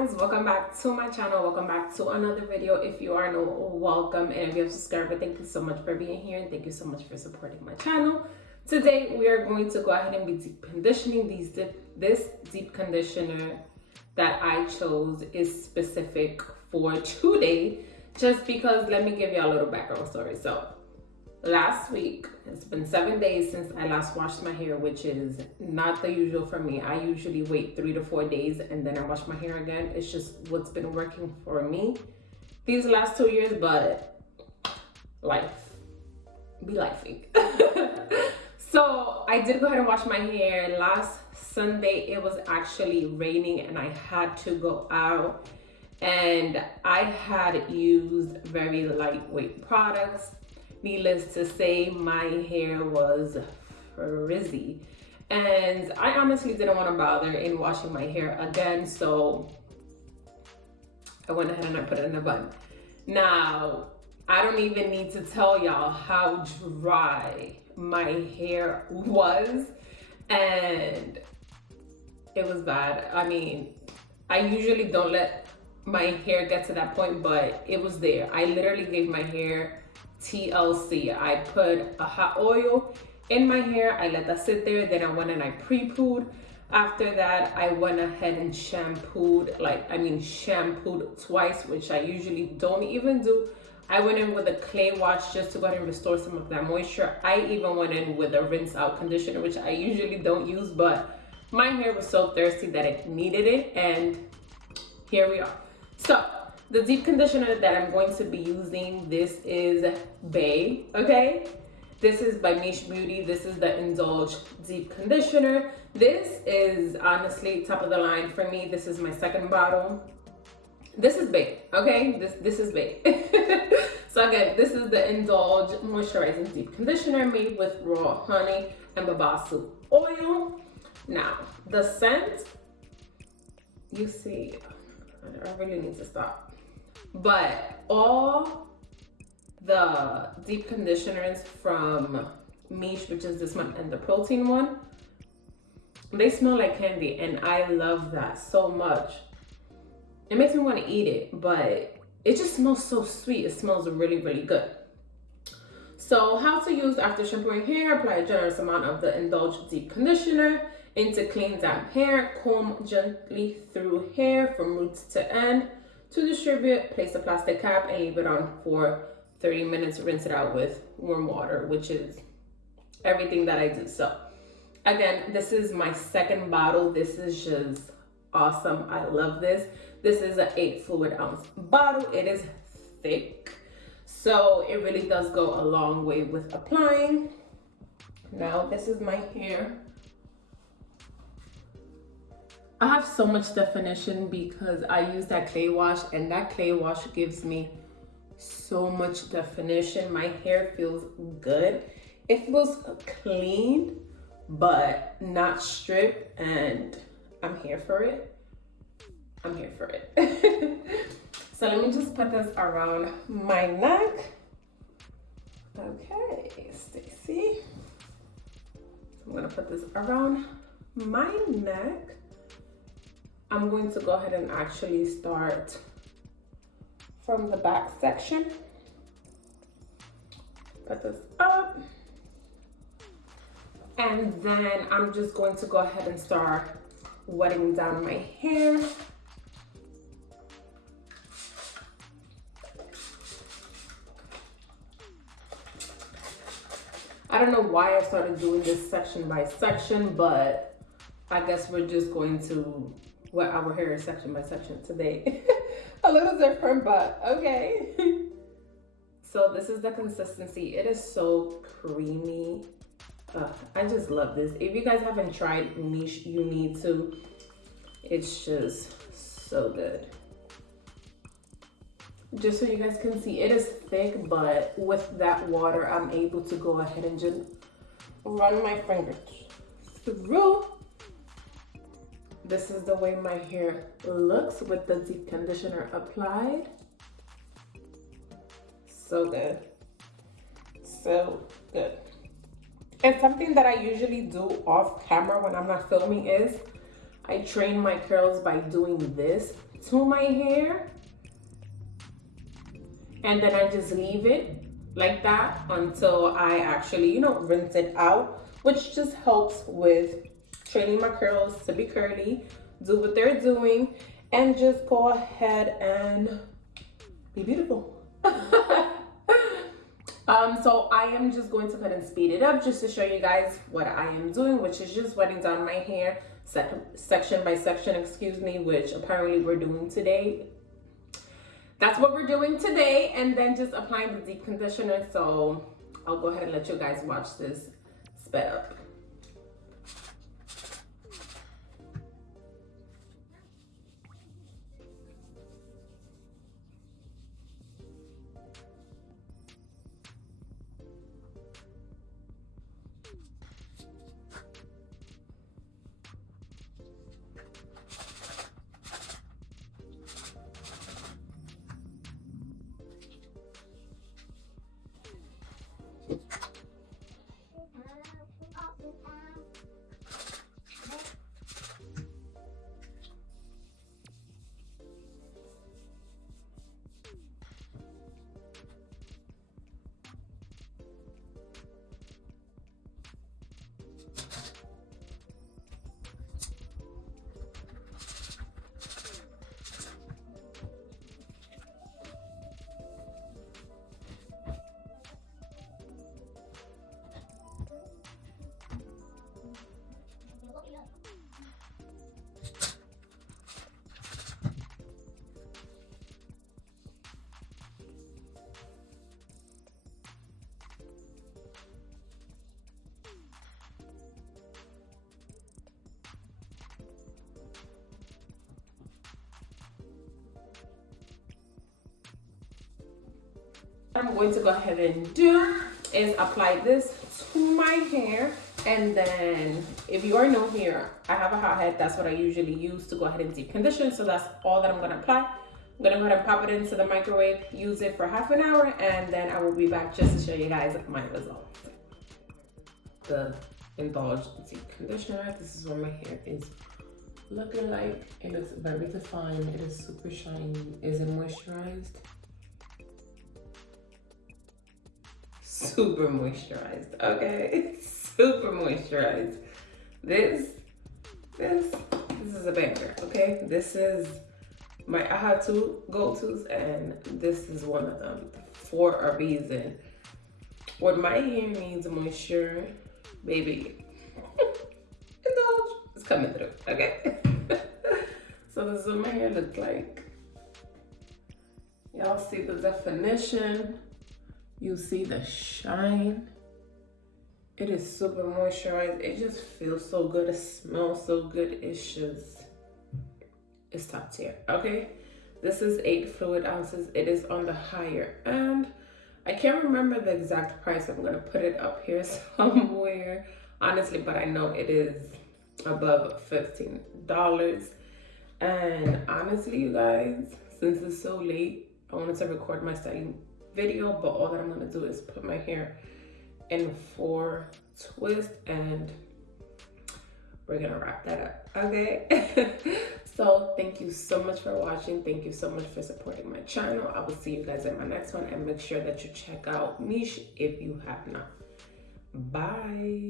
guys, welcome back to my channel. Welcome back to another video. If you are new, welcome, and if you have subscribed, thank you so much for being here and thank you so much for supporting my channel. Today we are going to go ahead and be deep conditioning. This deep conditioner that I chose is specific for today, just because let me give you a little background story. So last week, it's been 7 days since I last washed my hair, which is not the usual for me. I usually wait 3 to 4 days and then I wash my hair again. It's just what's been working for me these last 2 years, but life be lifing. So I did go ahead and wash my hair last Sunday. It was actually raining and I had to go out, and I had used very lightweight products. Needless to say, my hair was frizzy, and I honestly didn't want to bother in washing my hair again, so I went ahead and I put it in a bun. Now, I don't even need to tell y'all how dry my hair was, and it was bad. I mean, I usually don't let my hair get to that point, but it was there. I literally gave my hair TLC. I put a hot oil in my hair, I let that sit there, then I went and I pre-pooed. After that, I went ahead and shampooed twice, which I usually don't even do. I went in with a clay wash just to go ahead and restore some of that moisture. I even went in with a rinse out conditioner, which I usually don't use, but my hair was so thirsty that it needed it, and here we are. So the deep conditioner that I'm going to be using, this is Bay, okay? This is by Miche Beauty. This is the Indulge Deep Conditioner. This is honestly top of the line for me. This is my second bottle. This is Bay, okay? This is Bay. So again, this is the Indulge Moisturizing Deep Conditioner made with raw honey and babasu oil. Now, the scent, you see, I really need to stop. But all the deep conditioners from Miche, which is this one, and the protein one, they smell like candy, and I love that so much. It makes me want to eat it, but it just smells so sweet. It smells really, really good. So how to use: after shampooing hair, apply a generous amount of the Indulge Deep Conditioner into clean, damp hair. Comb gently through hair from roots to end. To distribute, place a plastic cap and leave it on for 30 minutes. Rinse it out with warm water, which is everything that I do. So again, this is my second bottle. This is just awesome. I love this. This is an 8 fluid ounce bottle. It is thick, so it really does go a long way with applying. Now, this is my hair. I have so much definition because I use that clay wash, and that clay wash gives me so much definition. My hair feels good. It feels clean, but not stripped, and I'm here for it. I'm here for it. So let me just put this around my neck. Okay, Stacy. I'm gonna put this around my neck. I'm going to go ahead and actually start from the back section. Put this up. And then I'm just going to go ahead and start wetting down my hair. I don't know why I started doing this section by section, but I guess we're just going to wet our hair section by section today. A little different, but okay. So this is the consistency. It is so creamy. I just love this. If you guys haven't tried Miche, you need to. It's just so good. Just so you guys can see, it is thick, but with that water, I'm able to go ahead and just run my fingers through. This is the way my hair looks with the deep conditioner applied. So good. So good. And something that I usually do off camera when I'm not filming is I train my curls by doing this. to my hair, and then I just leave it like that until I actually, you know, rinse it out, which just helps with training my curls to be curly, do what they're doing, and just go ahead and be beautiful. So I am just going to go ahead and speed it up just to show you guys what I am doing, which is just wetting down my hair section by section, excuse me, which apparently we're doing today. That's what we're doing today, and then just applying the deep conditioner. So I'll go ahead and let you guys watch this sped up. What I'm going to go ahead and do is apply this to my hair, and then if you are new here, I have a hot head. That's what I usually use to go ahead and deep condition. So that's all that I'm going to apply. I'm going to go ahead and pop it into the microwave, use it for half an hour, and then I will be back just to show you guys my results. The Indulge deep conditioner. This is what my hair is looking like. It looks very defined. It is super shiny. Is it moisturized? Super moisturized, okay? Super moisturized. This is a banger, okay? This is I have two go-tos, and this is one of them for a reason. When my hair needs moisture, baby, Indulge is coming through, okay? So this is what my hair looks like. Y'all see the definition. You see the shine. It is super moisturized. It just feels so good. It smells so good. It's top tier, okay? This is 8 fluid ounces. It is on the higher end. I can't remember the exact price. I'm gonna put it up here somewhere, honestly, but I know it is above $15. And honestly, you guys, since it's so late, I wanted to record my styling video, but all that I'm gonna do is put my hair in 4 twists, and we're gonna wrap that up, okay? So thank you so much for watching. Thank you so much for supporting my channel. I will see you guys in my next one, and make sure that you check out Miche if you have not. Bye.